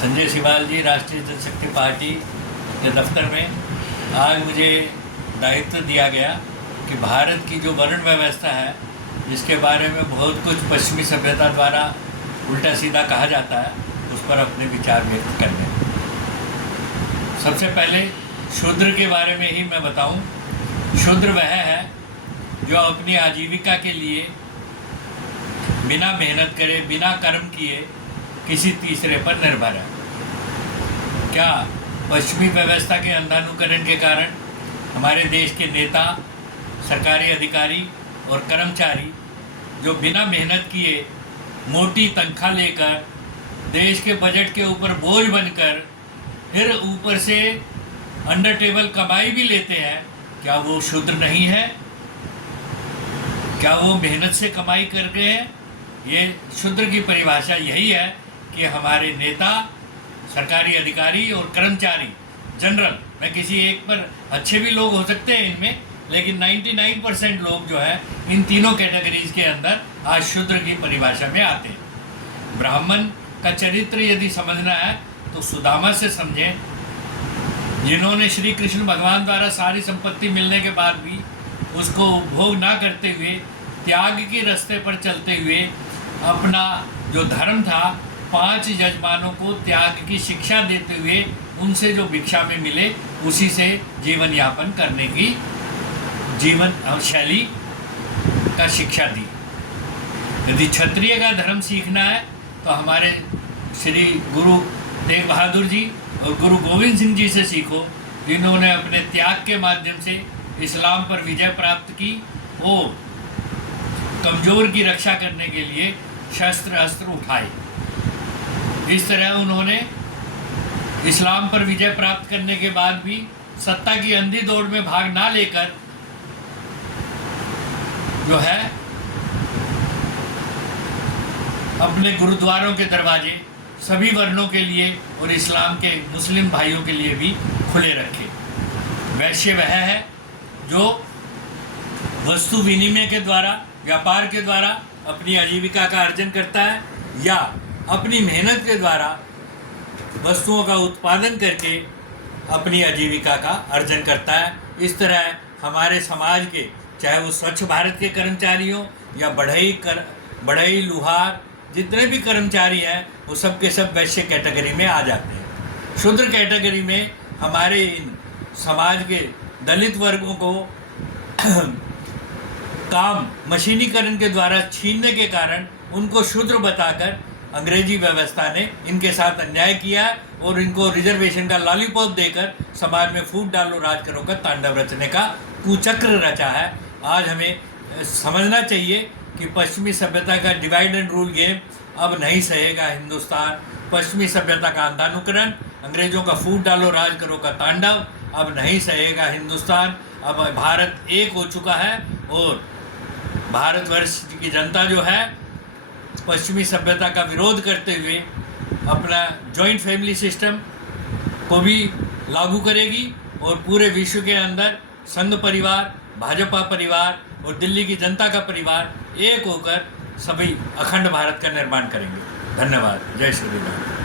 संजय सिवाल जी, राष्ट्रीय जनशक्ति पार्टी के दफ्तर में आज मुझे दायित्व दिया गया कि भारत की जो वर्ण व्यवस्था है, जिसके बारे में बहुत कुछ पश्चिमी सभ्यता द्वारा उल्टा सीधा कहा जाता है, उस पर अपने विचार व्यक्त करने। सबसे पहले शूद्र के बारे में ही मैं बताऊं। शूद्र वह है जो अपनी आजीविका के लिए बिना मेहनत करे, बिना कर्म किए किसी तीसरे पर निर्भर है। क्या पश्चिमी व्यवस्था के अंधानुकरण के कारण हमारे देश के नेता, सरकारी अधिकारी और कर्मचारी जो बिना मेहनत किए मोटी तनख्वाह लेकर देश के बजट के ऊपर बोझ बनकर फिर ऊपर से अंडर टेबल कमाई भी लेते हैं, क्या वो शूद्र नहीं है? क्या वो मेहनत से कमाई कर रहे हैं? ये शूद्र की परिभाषा यही है कि हमारे नेता, सरकारी अधिकारी और कर्मचारी जनरल, मैं किसी एक पर अच्छे भी लोग हो सकते हैं इनमें, लेकिन 99% लोग जो है इन तीनों कैटेगरीज के अंदर आज शूद्र की परिभाषा में आते हैं। ब्राह्मण का चरित्र यदि समझना है तो सुदामा से समझें, जिन्होंने श्री कृष्ण भगवान द्वारा सारी संपत्ति मिलने के बाद भी उसको उपभोग ना करते हुए त्याग के रास्ते पर चलते हुए अपना जो धर्म था 5 यजमानों को त्याग की शिक्षा देते हुए उनसे जो भिक्षा में मिले उसी से जीवन यापन करने की जीवन शैली का शिक्षा दी। यदि क्षत्रिय का धर्म सीखना है तो हमारे श्री गुरु तेग बहादुर जी और गुरु गोविंद सिंह जी से सीखो, जिन्होंने अपने त्याग के माध्यम से इस्लाम पर विजय प्राप्त की और कमज़ोर की रक्षा करने के लिए शस्त्र अस्त्र उठाए। इस तरह उन्होंने इस्लाम पर विजय प्राप्त करने के बाद भी सत्ता की अंधी दौड़ में भाग ना लेकर जो है अपने गुरुद्वारों के दरवाजे सभी वर्णों के लिए और इस्लाम के मुस्लिम भाइयों के लिए भी खुले रखे। वैश्य वह है जो वस्तु विनिमय के द्वारा, व्यापार के द्वारा अपनी आजीविका का अर्जन करता है या अपनी मेहनत के द्वारा वस्तुओं का उत्पादन करके अपनी आजीविका का अर्जन करता है। इस तरह हमारे समाज के, चाहे वो स्वच्छ भारत के कर्मचारी हों या बढ़ई लुहार, जितने भी कर्मचारी हैं वो सब के सब वैश्य कैटेगरी में आ जाते हैं। शूद्र कैटेगरी में हमारे इन समाज के दलित वर्गों को काम मशीनीकरण के द्वारा छीनने के कारण उनको शूद्र बताकर अंग्रेजी व्यवस्था ने इनके साथ अन्याय किया और इनको रिजर्वेशन का लॉलीपॉप देकर समाज में फूट डालो राज करो का तांडव रचने का कुचक्र रचा है। आज हमें समझना चाहिए कि पश्चिमी सभ्यता का डिवाइड एंड रूल गेम अब नहीं सहेगा हिंदुस्तान। पश्चिमी सभ्यता का अंधानुकरण, अंग्रेजों का फूट डालो राज करो का तांडव अब नहीं सहेगा हिंदुस्तान। अब भारत एक हो चुका है और भारतवर्ष की जनता जो है पश्चिमी सभ्यता का विरोध करते हुए अपना जॉइंट फैमिली सिस्टम को भी लागू करेगी और पूरे विश्व के अंदर संघ परिवार, भाजपा परिवार और दिल्ली की जनता का परिवार एक होकर सभी अखंड भारत का निर्माण करेंगे। धन्यवाद। जय श्री राम।